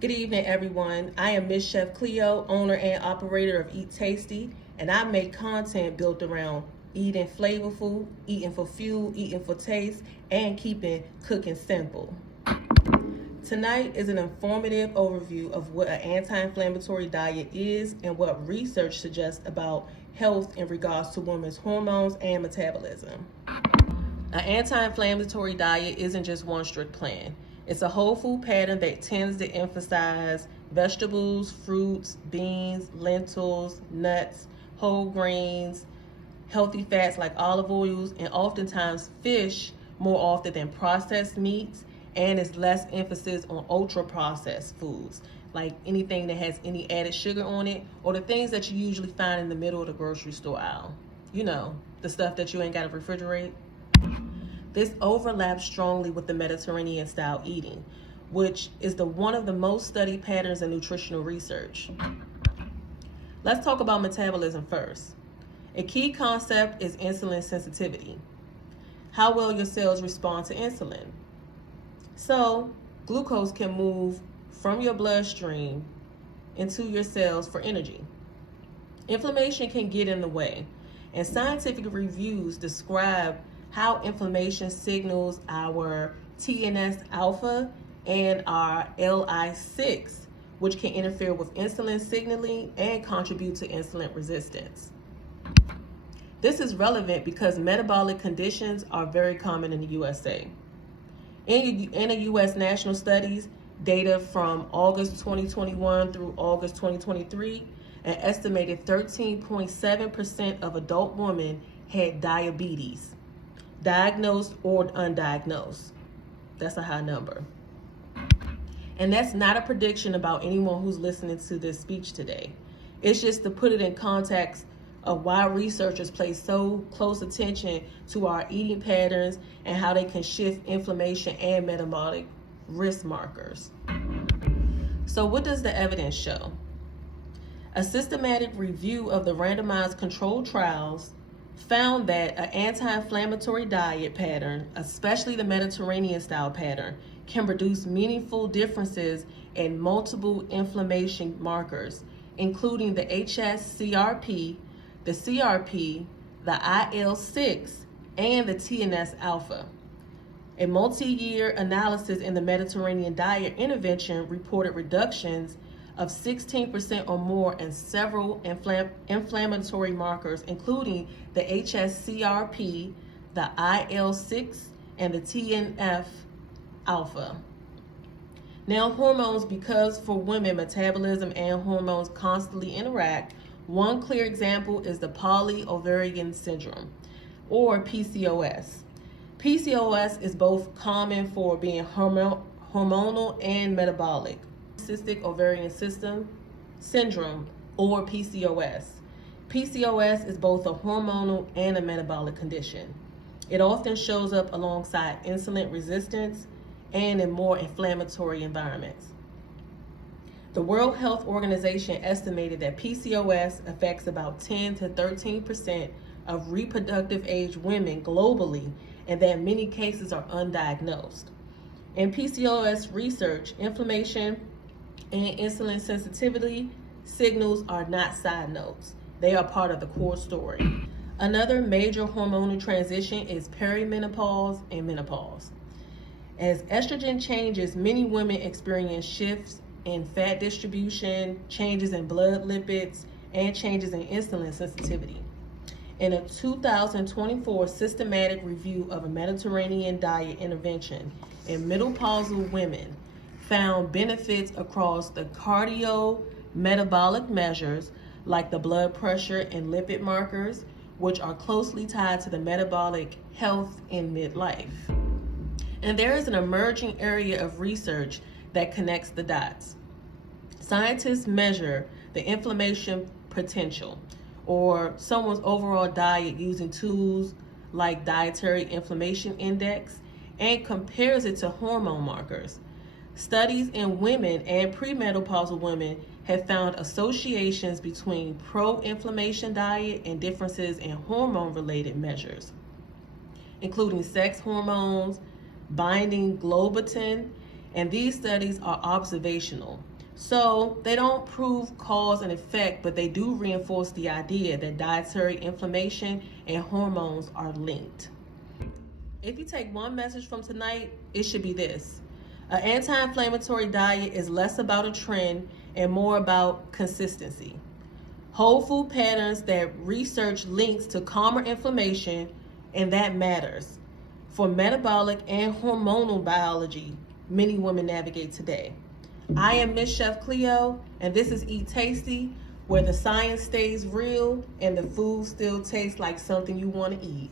Good evening, everyone. I am Miss Chef Cleo, owner and operator of Eat Tastee, and I make content built around eating flavorful, eating for fuel, eating for taste, and keeping cooking simple. Tonight is an informative overview of what an anti-inflammatory diet is and what research suggests about health in regards to women's hormones and metabolism. An anti-inflammatory diet isn't just one strict plan. It's a whole food pattern that tends to emphasize vegetables, fruits, beans, lentils, nuts, whole grains, healthy fats like olive oils, and oftentimes fish more often than processed meats, and it's less emphasis on ultra-processed foods, like anything that has any added sugar on it, or the things that you usually find in the middle of the grocery store aisle. You know, the stuff that you ain't got to refrigerate. This overlaps strongly with the Mediterranean style eating, which is one of the most studied patterns in nutritional research. Let's talk about metabolism first. A key concept is insulin sensitivity, how well your cells respond to insulin. So, glucose can move from your bloodstream into your cells for energy. Inflammation can get in the way, and scientific reviews describe how inflammation signals our TNF alpha and our LI6, which can interfere with insulin signaling and contribute to insulin resistance. This is relevant because metabolic conditions are very common in the USA. In the U.S. national studies, data from August 2021 through August 2023, an estimated 13.7% of adult women had diabetes, diagnosed or undiagnosed. That's a high number. And that's not a prediction about anyone who's listening to this speech today. It's just to put it in context of why researchers pay so close attention to our eating patterns and how they can shift inflammation and metabolic risk markers. So what does the evidence show? A systematic review of the randomized controlled trials found that an anti-inflammatory diet pattern, especially the Mediterranean style pattern, can produce meaningful differences in multiple inflammation markers, including the HS-CRP, the CRP, the IL-6, and the TNF alpha. A multi-year analysis in the Mediterranean diet intervention reported reductions of 16% or more in several inflammatory markers, including the HS-CRP, the IL-6, and the TNF alpha. Now, hormones, because for women, metabolism and hormones constantly interact. One clear example is the polyovarian syndrome, or PCOS. PCOS is both common for being hormonal and metabolic. Polycystic ovarian system syndrome, or PCOS. PCOS is both a hormonal and a metabolic condition. It often shows up alongside insulin resistance and in more inflammatory environments. The World Health Organization estimated that PCOS affects about 10 to 13% of reproductive age women globally, and that many cases are undiagnosed. In PCOS research, inflammation and insulin sensitivity signals are not side notes. They are part of the core story. Another major hormonal transition is perimenopause and menopause. As estrogen changes, many women experience shifts in fat distribution, changes in blood lipids, and changes in insulin sensitivity. In a 2024 systematic review of a Mediterranean diet intervention in menopausal women, found benefits across the cardiometabolic measures like the blood pressure and lipid markers, which are closely tied to the metabolic health in midlife. And there is an emerging area of research that connects the dots. Scientists measure the inflammation potential or someone's overall diet using tools like dietary inflammation index and compares it to hormone markers. Studies in women and premenopausal women have found associations between pro-inflammation diet and differences in hormone-related measures, including sex hormones, binding globulin, and these studies are observational. So they don't prove cause and effect, but they do reinforce the idea that dietary inflammation and hormones are linked. If you take one message from tonight, it should be this. An anti-inflammatory diet is less about a trend and more about consistency. Whole food patterns that research links to calmer inflammation, and that matters. For metabolic and hormonal biology, many women navigate today. I am Miss Chef Cleo, and this is Eat Tasty, where the science stays real and the food still tastes like something you want to eat.